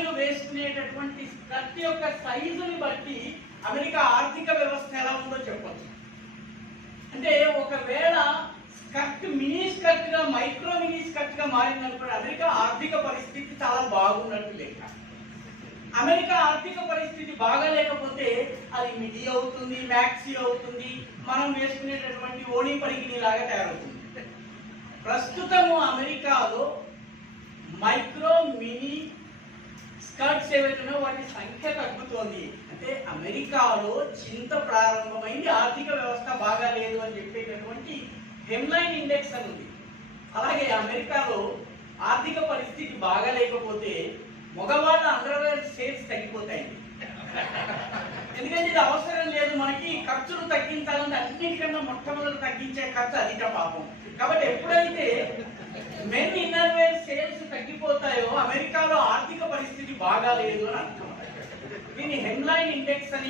అమ్మాయిలు వేసుకునేటటువంటి స్కర్ట్ యొక్క సైజుని బట్టి అమెరికా ఆర్థిక వ్యవస్థ ఎలా ఉందో చెప్పచ్చు. అంటే ఒకవేళ స్కర్ట్ మినీ స్కర్ట్ గా మైక్రో మినీ స్కర్ట్ గా మారిందనుకోండి, అమెరికా ఆర్థిక పరిస్థితి చాలా బాగున్నట్టు లెక్క. అమెరికా ఆర్థిక పరిస్థితి బాగాలేకపోతే అది మిడి అవుతుంది, మ్యాక్సీ అవుతుంది, మనం వేసుకునేటటువంటి ఓణి పరిగిణి లాగా తయారవుతుంది. ప్రస్తుతము అమెరికాలో మైక్రో మినీ స్కర్ట్స్ ఏవైతున్నాయో వాటి సంఖ్య తగ్గుతోంది. అంటే అమెరికాలో చింత ప్రారంభమైంది, ఆర్థిక వ్యవస్థ బాగా లేదు అని చెప్పేటటువంటి హెమ్లైన్ ఇండెక్స్ అని ఉంది. అలాగే అమెరికాలో ఆర్థిక పరిస్థితి బాగా లేకపోతే మగవాళ్ళ అండర్వేర్ సేల్స్ తగ్గిపోతాయండి. ఎందుకంటే ఇది అవసరం లేదు, మనకి ఖర్చులు తగ్గించాలంటే అన్నిటికన్నా మొట్టమొదటి తగ్గించే ఖర్చు అధిక పాపం. కాబట్టి ఎప్పుడైతే మెన్ ఇన్నర్వేర్ సేల్స్ తగ్గిపోతాయో అమెరికాలో ఆర్థిక పరిస్థితి బాగా లేదు అని అర్థం. దీన్ని హెమ్లైన్ ఇండెక్స్ అని